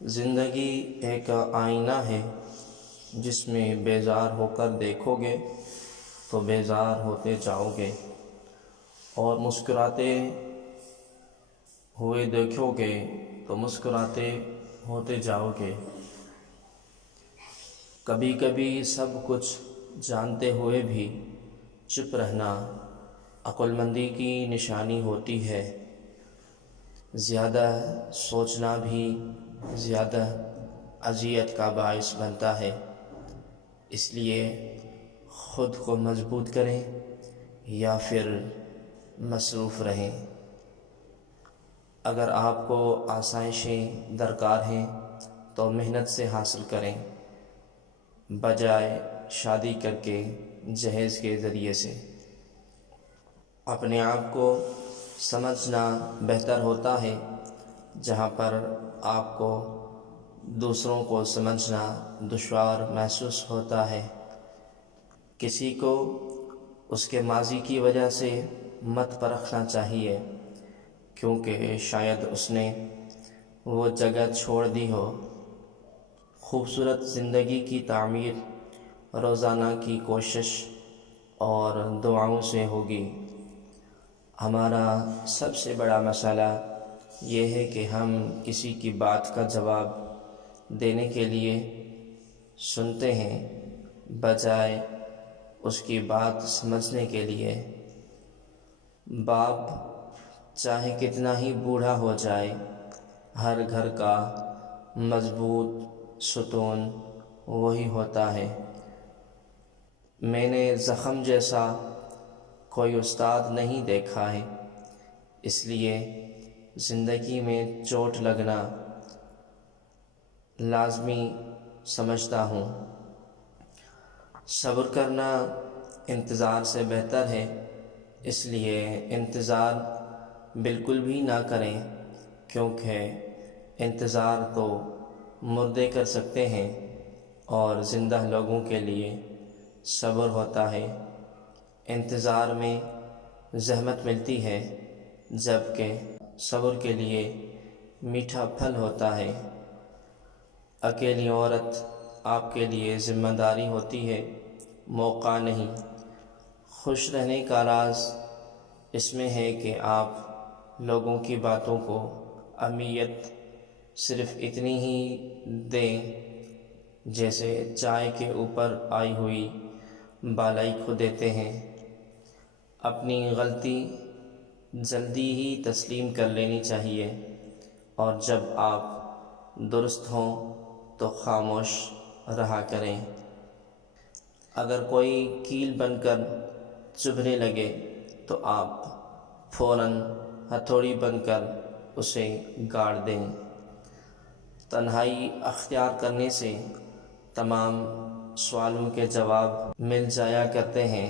زندگی ایک آئینہ ہے جس میں بیزار ہو کر دیکھو گے تو بیزار ہوتے جاؤ گے، اور مسکراتے ہوئے دیکھو گے تو مسکراتے ہوتے جاؤ گے۔ کبھی کبھی سب کچھ جانتے ہوئے بھی چپ رہنا عقل مندی کی نشانی ہوتی ہے۔ زیادہ سوچنا بھی زیادہ اذیت کا باعث بنتا ہے، اس لیے خود کو مضبوط کریں یا پھر مصروف رہیں۔ اگر آپ کو آسائشیں درکار ہیں تو محنت سے حاصل کریں، بجائے شادی کر کے جہیز کے ذریعے سے۔ اپنے آپ کو سمجھنا بہتر ہوتا ہے، جہاں پر آپ کو دوسروں کو سمجھنا دشوار محسوس ہوتا ہے۔ کسی کو اس کے ماضی کی وجہ سے مت پرکھنا چاہیے، کیونکہ شاید اس نے وہ جگہ چھوڑ دی ہو۔ خوبصورت زندگی کی تعمیر روزانہ کی کوشش اور دعاؤں سے ہوگی۔ ہمارا سب سے بڑا مسئلہ یہ ہے کہ ہم کسی کی بات کا جواب دینے کے لیے سنتے ہیں، بجائے اس کی بات سمجھنے کے لیے۔ باپ چاہے کتنا ہی بوڑھا ہو جائے، ہر گھر کا مضبوط ستون وہی ہوتا ہے۔ میں نے زخم جیسا کوئی استاد نہیں دیکھا ہے، اس لیے زندگی میں چوٹ لگنا لازمی سمجھتا ہوں۔ صبر کرنا انتظار سے بہتر ہے، اس لیے انتظار بالکل بھی نہ کریں، کیونکہ انتظار تو مردے کر سکتے ہیں اور زندہ لوگوں کے لیے صبر ہوتا ہے۔ انتظار میں زحمت ملتی ہے، جبکہ صبر کے لیے میٹھا پھل ہوتا ہے۔ اکیلی عورت آپ کے لیے ذمہ داری ہوتی ہے، موقع نہیں۔ خوش رہنے کا راز اس میں ہے کہ آپ لوگوں کی باتوں کو اہمیت صرف اتنی ہی دیں جیسے چائے کے اوپر آئی ہوئی بالائی کو دیتے ہیں۔ اپنی غلطی جلدی ہی تسلیم کر لینی چاہیے، اور جب آپ درست ہوں تو خاموش رہا کریں۔ اگر کوئی کیل بن کر چبھنے لگے تو آپ فوراً ہتھوڑی بن کر اسے گاڑ دیں۔ تنہائی اختیار کرنے سے تمام سوالوں کے جواب مل جایا کرتے ہیں۔